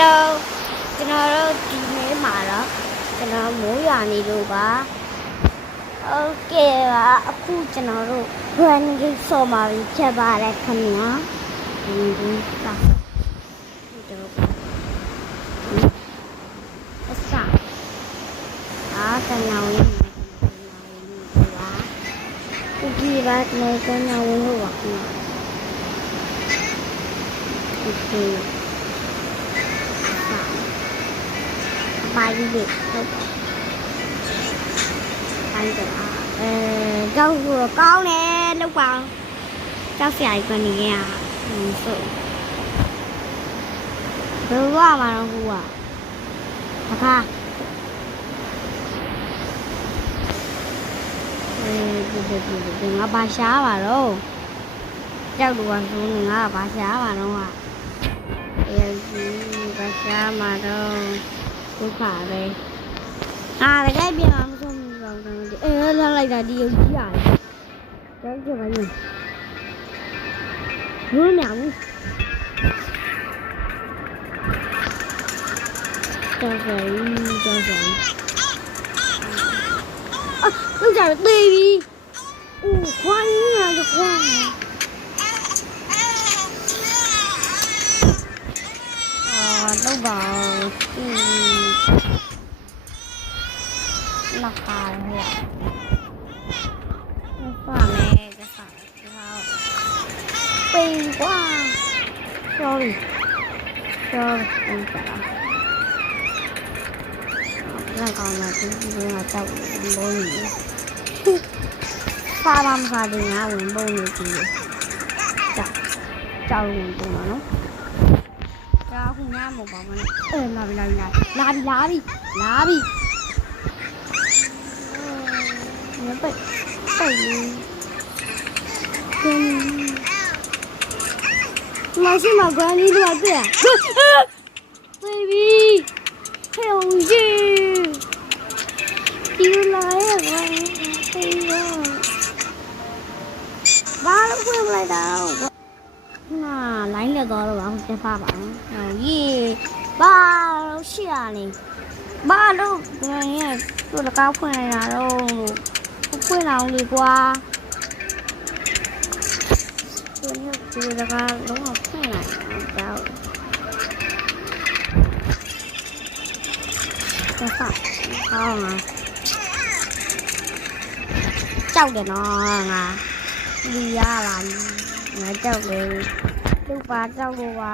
Hello ကျွန်တော်တို့ဒီနေ့မှာတော့ကျွန်တော်မိုးရွာနေလို့ပါโอเคပါအခုကျွန်တော်တို့ brand game ဆော်မှာဖြစ်ပါတယ်ခင်ဗျာဒီစာဒီတော့အစားအားကညောင်းလေးပါဒီဘာနဲ့ကညောင်းလို့ပါခင်ဗျာဒီပါရီလေးဟုတ်ပါတိုင်းတော့ကြောက်ကောင်းတယ်လောက်ပါကြောက်စရာကြီးကနေရဆိုဘယ်ว่าမှာတော့ဟိုอ่ะအခါဒီငါဘာရှားပါတော့ကြောက်လို့ကဆိုငါဘာရှားပါတော့ဟာအဲဒီဘာရှားမှာတော့ဒုက္ခပဲတကယ်ပြန်မဆုံးဘူးတော့လှလိုက်တာဒီရုပ်ကြီးရတယ်ကြောက်ကြပါလို့ဘူးမြောင်ကြောက်စရာကြတေးပြီခွာနေရတယ်ခွာတော့ပါราคาเนี่ยไม่ฝ่าแม่จะขายข้าวปีกว่าsorry เป็นแต่ร่างกายมาที่เราจะวนบนนี้ฟ้าบำฟ้าดึงนะวนบนนี้จริงจะวนตรงนั้นเนาะจะคุณย่าบอกว่ามันลาบีไปมาสิมา关你多少baby 还有鱼丢来呀哎呀ဘာလို့ဖွင့်မလိုက်တာနာလိုင်းလက်တော့ဘာလို့ပြဖပါအောင်ရေဘာလို့ရှိရလဲဘာလို့ငါတို့လကားဖွင့်နေတာတော့ဖွင့်အောင်လေကွာဒီလကားလုံးဝဖွင့်လိုက်ကြောက်ဆက်ဖဟောင်းကြောက်တယ်နော်ငါဒီရလာငါကြောက်လေလူပါကြောက်လို့ပါ